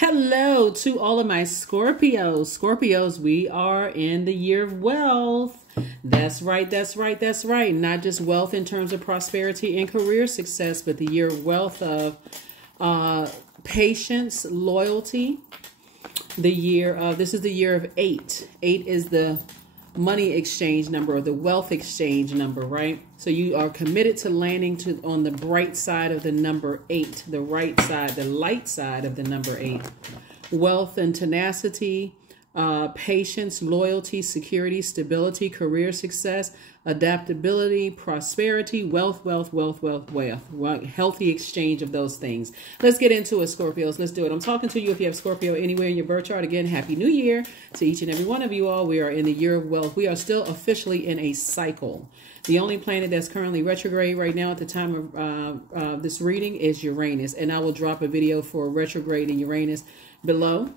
Hello to all of my Scorpios. Scorpios, we are in the year of wealth. That's right, that's right, that's right. Not just wealth in terms of prosperity and career success, but the year of wealth of patience, loyalty. This is the year of 8. 8 is the money exchange number or the wealth exchange number, right? So you are committed to landing on the bright side of the number 8, the right side, the light side of the number 8. Wealth and tenacity, patience, loyalty, security, stability, career success, adaptability, prosperity, wealth. Healthy exchange of those things. Let's get into it, Scorpios. Let's do it. I'm talking to you if you have Scorpio anywhere in your birth chart. Again, Happy New Year to each and every one of you all. We are in the year of wealth. We are still officially in a cycle. The only planet that's currently retrograde right now at the time of this reading is Uranus. And I will drop a video for retrograde in Uranus below.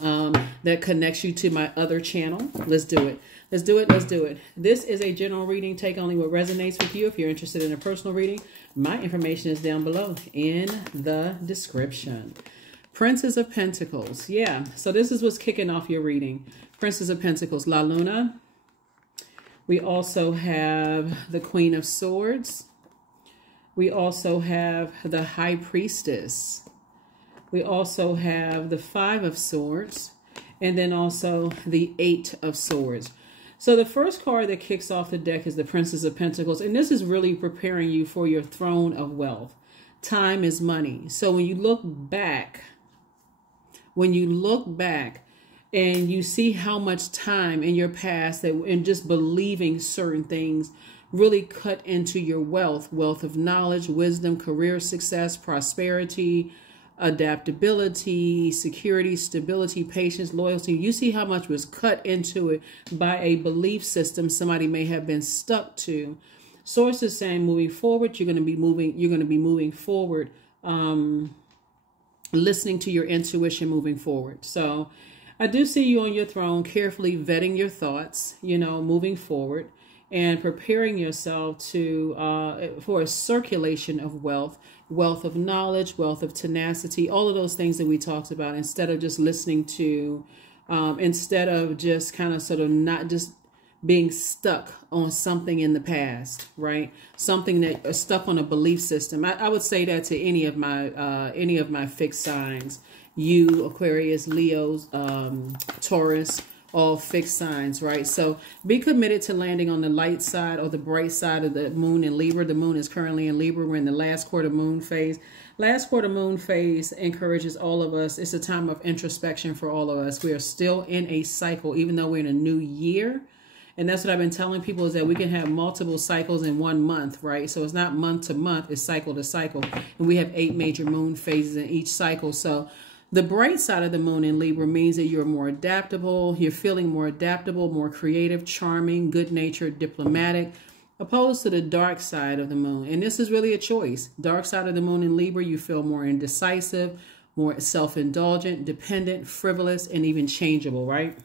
That connects you to my other channel. Let's do it. Let's do it. Let's do it. This is a general reading. Take only what resonates with you. If you're interested in a personal reading, my information is down below in the description. Princess of Pentacles. Yeah. So this is what's kicking off your reading. Princess of Pentacles. La Luna. We also have the Queen of Swords. We also have the High Priestess. We also have the 5 of Swords, and then also the 8 of Swords. So the first card that kicks off the deck is the Princess of Pentacles, and this is really preparing you for your throne of wealth. Time is money. So when you look back and you see how much time in your past and just believing certain things really cut into your wealth of knowledge, wisdom, career success, prosperity, adaptability, security, stability, patience, loyalty. You see how much was cut into it by a belief system somebody may have been stuck to. Source is saying moving forward, you're going to be moving forward, listening to your intuition moving forward. So I do see you on your throne, carefully vetting your thoughts, moving forward and preparing yourself for a circulation of wealth of knowledge, wealth of tenacity, all of those things that we talked about, instead of just listening to, instead of just kind of sort of not just being stuck on something in the past, right? Something that stuck on a belief system. I would say that to any of my fixed signs, you, Aquarius, Leos, Taurus, all fixed signs, right? So be committed to landing on the light side or the bright side of the moon in Libra. The moon is currently in Libra. We're in the last quarter moon phase. Last quarter moon phase encourages all of us. It's a time of introspection for all of us. We are still in a cycle, even though we're in a new year. And that's what I've been telling people, is that we can have multiple cycles in 1 month, right? So it's not month to month, it's cycle to cycle. And we have 8 major moon phases in each cycle. So the bright side of the moon in Libra means that you're more adaptable. You're feeling more adaptable, more creative, charming, good-natured, diplomatic, opposed to the dark side of the moon. And this is really a choice. Dark side of the moon in Libra, you feel more indecisive, more self-indulgent, dependent, frivolous, and even changeable, right?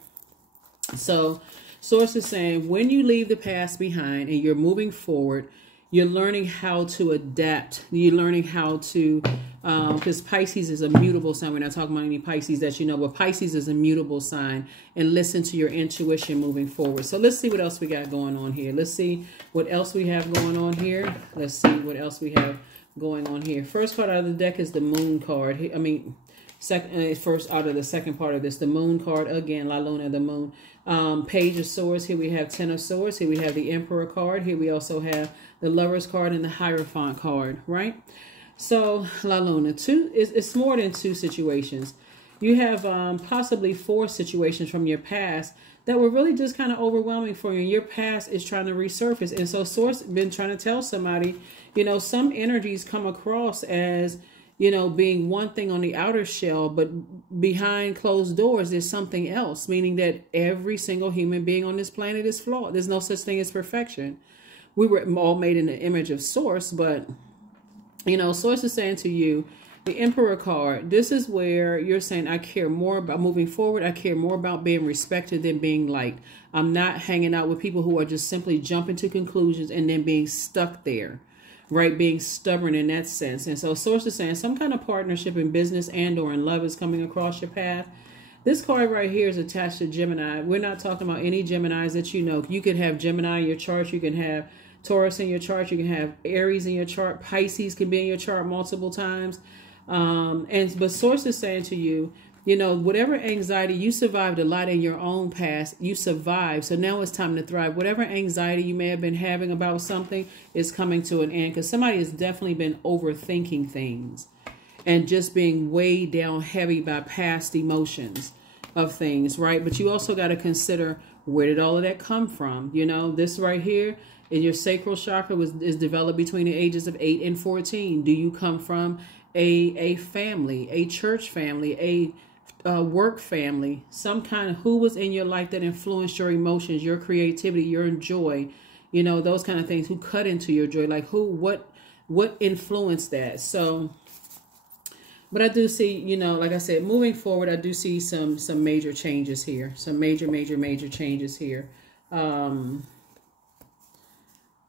So Source is saying when you leave the past behind and you're moving forward, you're learning how to adapt. You're learning how to, because Pisces is a mutable sign. We're not talking about any Pisces that you know, but Pisces is a mutable sign. And listen to your intuition moving forward. So let's see what else we got going on here. Let's see what else we have going on here. Let's see what else we have going on here. First card out of the deck is the Moon card. First out of the second part of this, the Moon card. Again, La Luna, the Moon. Page of Swords. Here we have 10 of Swords. Here we have the Emperor card. Here we also have the Lovers card and the Hierophant card, right? So La Luna, it's more than 2 situations. You have possibly 4 situations from your past that were really just kind of overwhelming for you. Your past is trying to resurface. And so Source been trying to tell somebody, some energies come across as, being one thing on the outer shell, but behind closed doors, there's something else, meaning that every single human being on this planet is flawed. There's no such thing as perfection. We were all made in the image of Source, but, Source is saying to you, the Emperor card, this is where you're saying, I care more about moving forward. I care more about being respected than being liked. I'm not hanging out with people who are just simply jumping to conclusions and then being stuck there. right? Being stubborn in that sense. And so source is saying some kind of partnership in business and or in love is coming across your path. This card right here is attached to Gemini. We're not talking about any Geminis that you know. You could have Gemini in your chart. You can have Taurus in your chart. You can have Aries in your chart. Pisces can be in your chart multiple times. But source is saying to you, you know, whatever anxiety, you survived a lot in your own past, you survived. So now it's time to thrive. Whatever anxiety you may have been having about something is coming to an end, because somebody has definitely been overthinking things and just being weighed down heavy by past emotions of things, right? But you also got to consider, where did all of that come from? You know, this right here in your sacral chakra is developed between the ages of 8 and 14. Do you come from a family, a church family, a work family, some kind of, who was in your life that influenced your emotions, your creativity, your joy, you know, those kind of things, who cut into your joy, like what influenced that? So, but I do see, you know, like I said, moving forward, I do see some major changes here, some major changes here.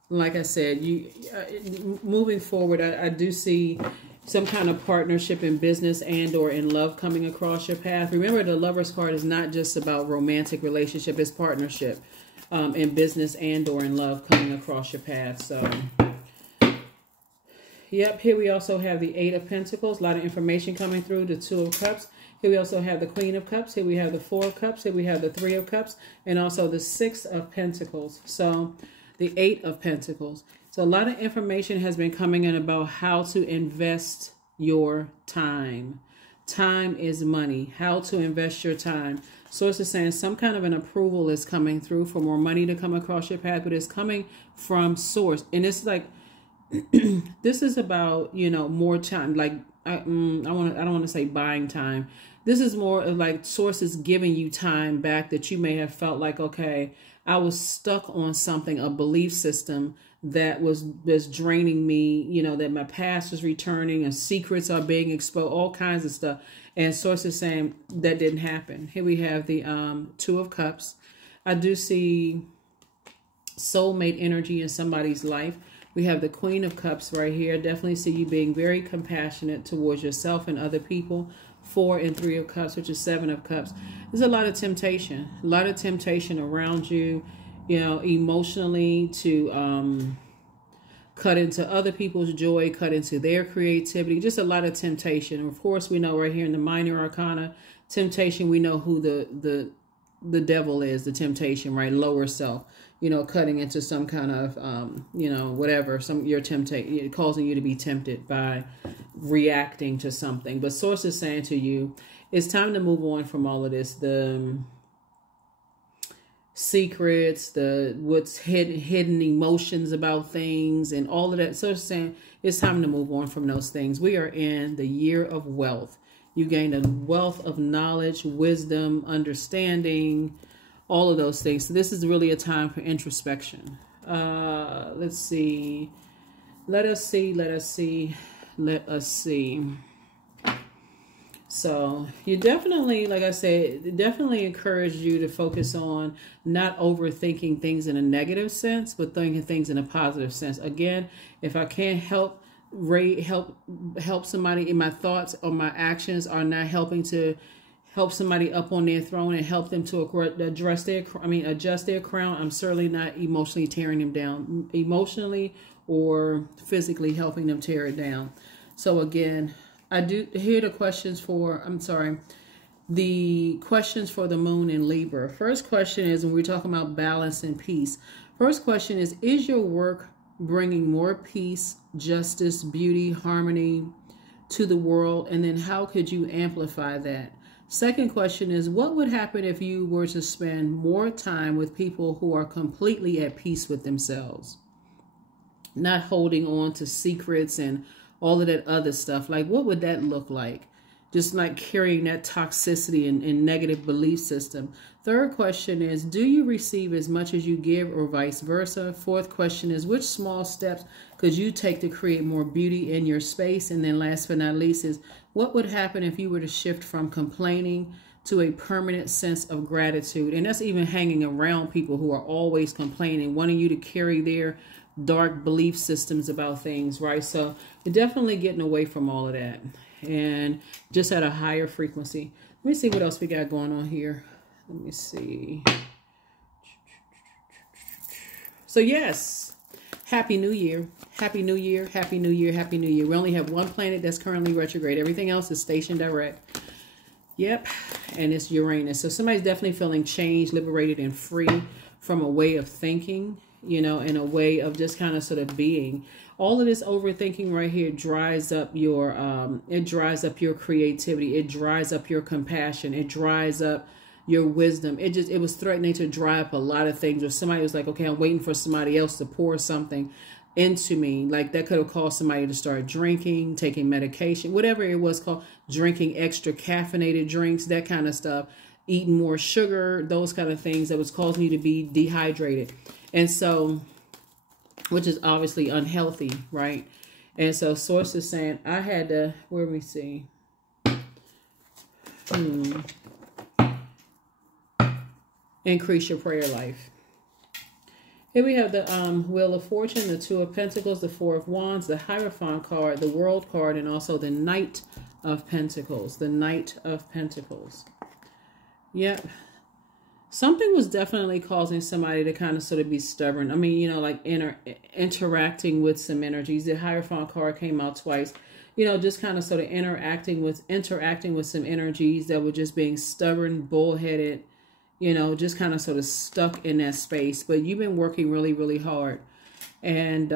Like I said, moving forward, I do see some kind of partnership in business and or in love coming across your path. Remember, the Lover's card is not just about romantic relationship, it's partnership in business and or in love coming across your path. So, yep, here we also have the 8 of Pentacles, a lot of information coming through, the 2 of Cups. Here we also have the Queen of Cups. Here we have the 4 of Cups. Here we have the 3 of Cups, and also the 6 of Pentacles. So the 8 of Pentacles. So a lot of information has been coming in about how to invest your time. Time is money. How to invest your time. Source is saying some kind of an approval is coming through for more money to come across your path, but it's coming from source. And it's like, this is about, you know, more time. Like, I don't want to say buying time. This is more of like sources giving you time back that you may have felt like, okay, I was stuck on something, a belief system that was draining me, you know, that my past is returning and secrets are being exposed, all kinds of stuff. And source is saying that didn't happen. Here we have the 2 of Cups. I do see soulmate energy in somebody's life. We have the Queen of Cups right here. Definitely see you being very compassionate towards yourself and other people. 4 and 3 of Cups, which is 7 of Cups. There's a lot of temptation around you, you know, emotionally, to cut into other people's joy, cut into their creativity, just a lot of temptation. Of course, we know right here in the minor arcana, temptation, we know who the devil is, the temptation, right? Lower self, you know, cutting into some kind of, you know, whatever, causing you to be tempted by reacting to something. But source is saying to you, it's time to move on from all of this. The secrets, what's hidden emotions about things and all of that. So it's saying it's time to move on from those things. We are in the year of wealth. You gain a wealth of knowledge, wisdom, understanding, all of those things. So this is really a time for introspection. Let's see. Let us see. So you definitely, like I said, definitely encourage you to focus on not overthinking things in a negative sense, but thinking things in a positive sense. Again, if I can't help somebody in my thoughts or my actions are not helping to help somebody up on their throne and help them to adjust their crown, I'm certainly not emotionally tearing them down, emotionally or physically helping them tear it down. So again, I do hear the questions for, the questions for the moon in Libra. First question is, when we're talking about balance and peace, first question is your work bringing more peace, justice, beauty, harmony to the world? And then how could you amplify that? Second question is, what would happen if you were to spend more time with people who are completely at peace with themselves, not holding on to secrets and all of that other stuff? Like, what would that look like? Just like carrying that toxicity and negative belief system. Third question is, do you receive as much as you give, or vice versa? Fourth question is, which small steps could you take to create more beauty in your space? And then last but not least is, what would happen if you were to shift from complaining to a permanent sense of gratitude? And that's even hanging around people who are always complaining, wanting you to carry their dark belief systems about things, right? So you're definitely getting away from all of that and just at a higher frequency. Let me see what else we got going on here. Let me see. So yes, Happy New Year. Happy New Year, Happy New Year, Happy New Year. We only have one planet that's currently retrograde. Everything else is stationed direct. Yep, and it's Uranus. So somebody's definitely feeling changed, liberated, and free from a way of thinking, you know, and a way of just kind of sort of being. All of this overthinking right here dries up your creativity. It dries up your compassion. It dries up your wisdom. It was threatening to dry up a lot of things. Or somebody was like, okay, I'm waiting for somebody else to pour something into me. Like that could have caused somebody to start drinking, taking medication, whatever it was called, drinking extra caffeinated drinks, that kind of stuff, eating more sugar, those kind of things that was causing you to be dehydrated. And so, which is obviously unhealthy, right? And so source is saying I had to, where we see? Increase your prayer life. Here we have the Wheel of Fortune, the Two of Pentacles, the Four of Wands, the Hierophant card, the World card, and also the Knight of Pentacles. The Knight of Pentacles. Yep. Something was definitely causing somebody to kind of sort of be stubborn. I mean, you know, like interacting with some energies. The Hierophant card came out twice. You know, just kind of sort of interacting with some energies that were just being stubborn, bullheaded, you know, just kind of sort of stuck in that space. But you've been working really, really hard. And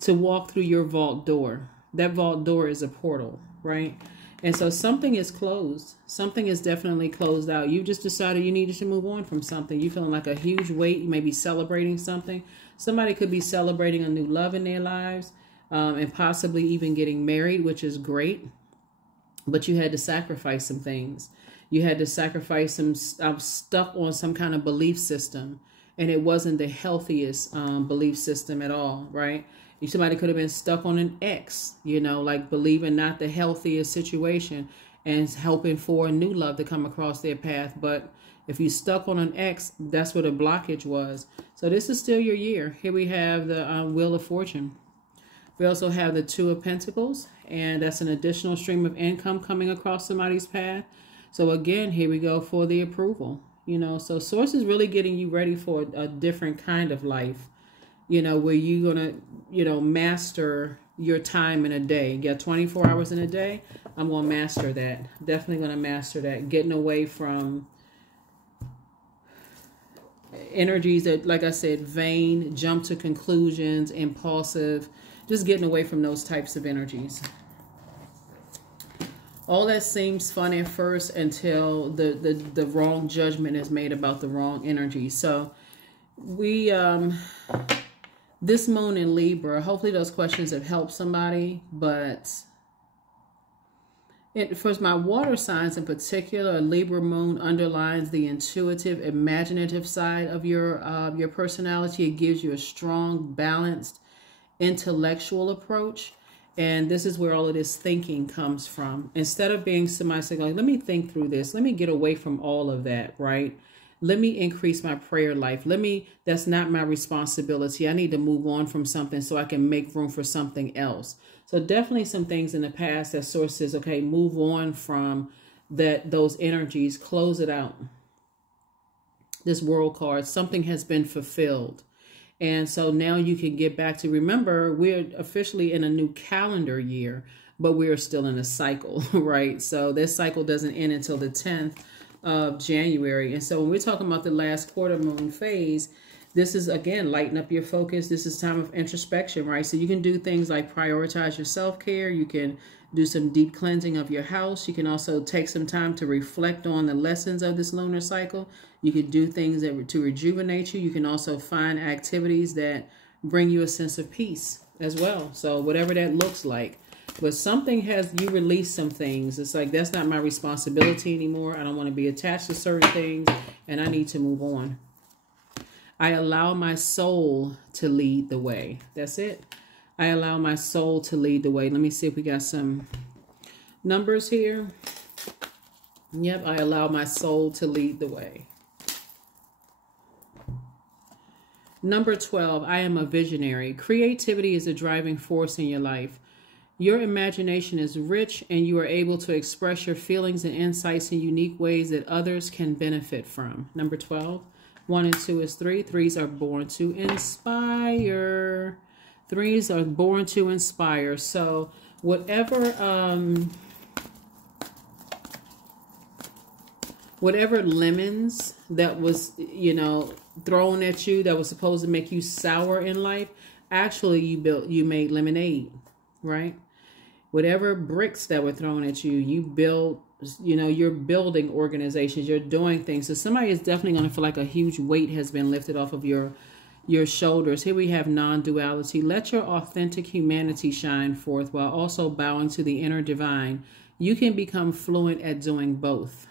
to walk through your vault door. That vault door is a portal, right? And so something is closed. Something is definitely closed out. You just decided you needed to move on from something. You feeling like a huge weight. You may be celebrating something. Somebody could be celebrating a new love in their lives and possibly even getting married, which is great. But you had to sacrifice some things. You had to sacrifice some. I'm stuck on some kind of belief system, and it wasn't the healthiest belief system at all, right? Somebody could have been stuck on an ex, you know, like believing not the healthiest situation and hoping for a new love to come across their path. But if you stuck on an ex, that's what a blockage was. So this is still your year. Here we have the Wheel of Fortune. We also have the Two of Pentacles, and that's an additional stream of income coming across somebody's path. So again, here we go for the approval, you know, so source is really getting you ready for a different kind of life, you know, where you're going to, you know, master your time in a day. You got 24 hours in a day. I'm going to master that. Definitely going to master that. Getting away from energies that, like I said, vain, jump to conclusions, impulsive, just getting away from those types of energies. All that seems fun at first until the wrong judgment is made about the wrong energy. So we, this moon in Libra, hopefully those questions have helped somebody. But for my water signs in particular, Libra moon underlines the intuitive, imaginative side of your personality. It gives you a strong, balanced, intellectual approach. And this is where all of this thinking comes from. Instead of being somebody saying, like, let me think through this. Let me get away from all of that, right? Let me increase my prayer life. That's not my responsibility. I need to move on from something so I can make room for something else. So definitely some things in the past that source says, okay, move on from those energies, close it out. This World card, something has been fulfilled. And so now you can get back to, remember, we're officially in a new calendar year, but we're still in a cycle, right? So this cycle doesn't end until the 10th of January. And so when we're talking about the last quarter moon phase, this is, again, lighten up your focus. This is time of introspection, right? So you can do things like prioritize your self-care. You can do some deep cleansing of your house. You can also take some time to reflect on the lessons of this lunar cycle. You can do things to rejuvenate you. You can also find activities that bring you a sense of peace as well. So whatever that looks like. But something you release some things. It's like, that's not my responsibility anymore. I don't want to be attached to certain things, and I need to move on. I allow my soul to lead the way. That's it. I allow my soul to lead the way. Let me see if we got some numbers here. Yep, I allow my soul to lead the way. Number 12, I am a visionary. Creativity is a driving force in your life. Your imagination is rich and you are able to express your feelings and insights in unique ways that others can benefit from. Number 12, 1 and 2 is 3. Threes are born to inspire. Threes are born to inspire. So whatever lemons that was, thrown at you that was supposed to make you sour in life, actually you made lemonade, right? Whatever bricks that were thrown at you, you built, you're building organizations, you're doing things. So somebody is definitely going to feel like a huge weight has been lifted off of your shoulders. Here we have non-duality. Let your authentic humanity shine forth while also bowing to the inner divine. You can become fluent at doing both.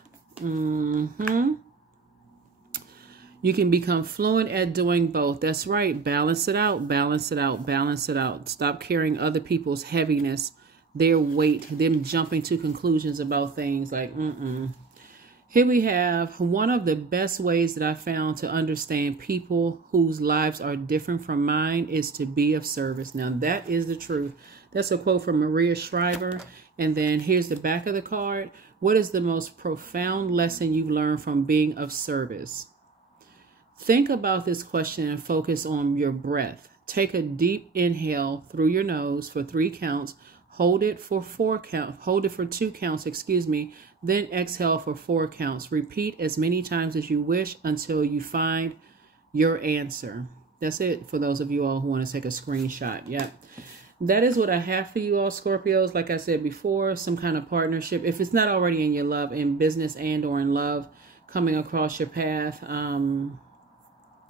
You can become fluent at doing both. That's right. Balance it out. Balance it out. Balance it out. Stop carrying other people's heaviness, their weight, them jumping to conclusions about things like, Here we have one of the best ways that I found to understand people whose lives are different from mine is to be of service. Now, that is the truth. That's a quote from Maria Shriver. And then here's the back of the card. What is the most profound lesson you've learned from being of service? Think about this question and focus on your breath. Take a deep inhale through your nose for 3 counts. Hold it for 4 counts. Hold it for 2 counts, Then exhale for 4 counts. Repeat as many times as you wish until you find your answer. That's it for those of you all who want to take a screenshot. Yep. That is what I have for you all, Scorpios. Like I said before, some kind of partnership. If it's not already in your love, in business and or in love, coming across your path,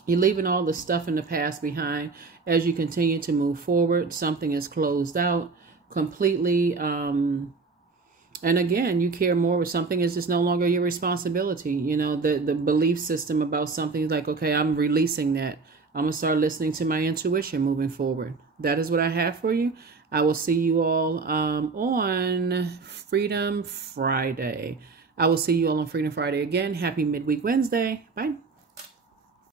you're leaving all the stuff in the past behind as you continue to move forward. Something is closed out completely. And again, you care more with something is just no longer your responsibility. The belief system about something is like, okay, I'm releasing that. I'm going to start listening to my intuition moving forward. That is what I have for you. I will see you all on Freedom Friday. I will see you all on Freedom Friday again. Happy Midweek Wednesday. Bye.